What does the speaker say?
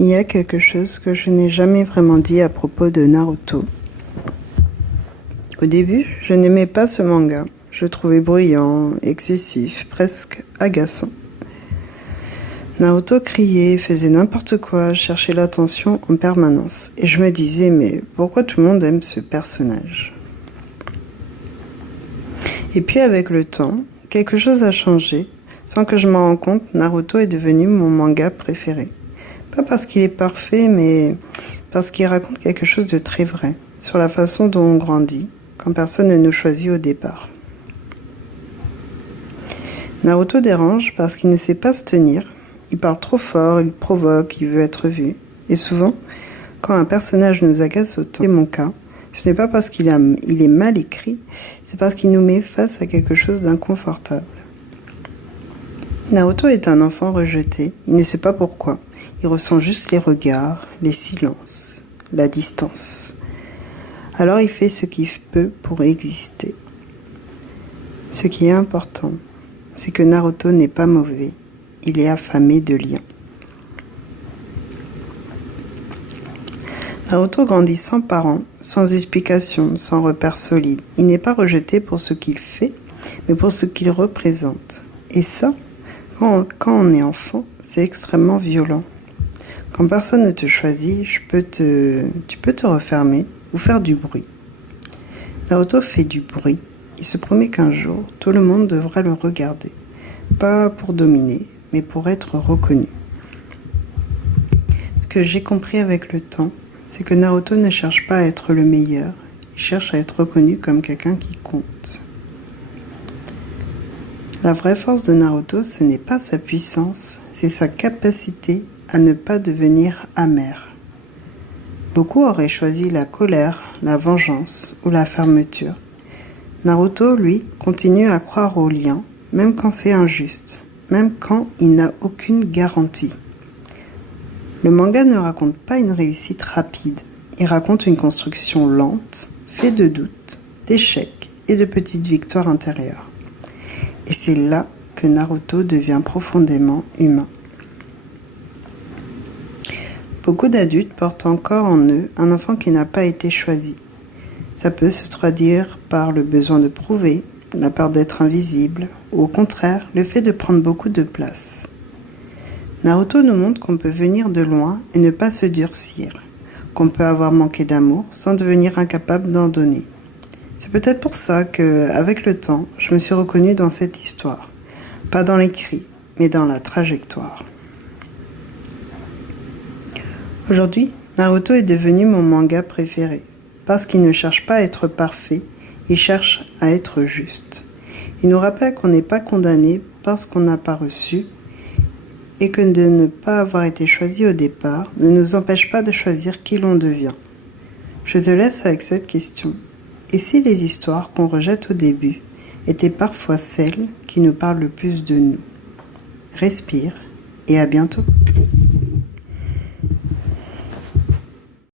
Il y a quelque chose que je n'ai jamais vraiment dit à propos de Naruto. Au début, je n'aimais pas ce manga. Je le trouvais bruyant, excessif, presque agaçant. Naruto criait, faisait n'importe quoi, cherchait l'attention en permanence. Et je me disais, mais pourquoi tout le monde aime ce personnage ? Et puis avec le temps, quelque chose a changé. Sans que je m'en rende compte, Naruto est devenu mon manga préféré. Pas parce qu'il est parfait, mais parce qu'il raconte quelque chose de très vrai, sur la façon dont on grandit, quand personne ne nous choisit au départ. Naruto dérange parce qu'il ne sait pas se tenir, il parle trop fort, il provoque, il veut être vu. Et souvent, quand un personnage nous agace autant, c'est mon cas, ce n'est pas parce qu'il est mal écrit, c'est parce qu'il nous met face à quelque chose d'inconfortable. Naruto est un enfant rejeté, il ne sait pas pourquoi. Il ressent juste les regards, les silences, la distance. Alors il fait ce qu'il peut pour exister. Ce qui est important, c'est que Naruto n'est pas mauvais, il est affamé de liens. Naruto grandit sans parents, sans explication, sans repère solide. Il n'est pas rejeté pour ce qu'il fait, mais pour ce qu'il représente. Et ça, quand on est enfant, c'est extrêmement violent. Quand personne ne te choisit, tu peux te refermer ou faire du bruit. Naruto fait du bruit. Il se promet qu'un jour, tout le monde devra le regarder. Pas pour dominer, mais pour être reconnu. Ce que j'ai compris avec le temps, c'est que Naruto ne cherche pas à être le meilleur. Il cherche à être reconnu comme quelqu'un qui compte. La vraie force de Naruto, ce n'est pas sa puissance, c'est sa capacité à ne pas devenir amer. Beaucoup auraient choisi la colère, la vengeance ou la fermeture. Naruto, lui, continue à croire aux liens, même quand c'est injuste, même quand il n'a aucune garantie. Le manga ne raconte pas une réussite rapide, il raconte une construction lente, faite de doutes, d'échecs et de petites victoires intérieures. Et c'est là que Naruto devient profondément humain. Beaucoup d'adultes portent encore en eux un enfant qui n'a pas été choisi. Ça peut se traduire par le besoin de prouver, la peur d'être invisible, ou au contraire, le fait de prendre beaucoup de place. Naruto nous montre qu'on peut venir de loin et ne pas se durcir, qu'on peut avoir manqué d'amour sans devenir incapable d'en donner. C'est peut-être pour ça que, avec le temps, je me suis reconnue dans cette histoire. Pas dans les cris, mais dans la trajectoire. Aujourd'hui, Naruto est devenu mon manga préféré. Parce qu'il ne cherche pas à être parfait, il cherche à être juste. Il nous rappelle qu'on n'est pas condamné parce qu'on n'a pas reçu, et que de ne pas avoir été choisi au départ ne nous empêche pas de choisir qui l'on devient. Je te laisse avec cette question. Et si les histoires qu'on rejette au début étaient parfois celles qui nous parlent le plus de nous ? Respire et à bientôt.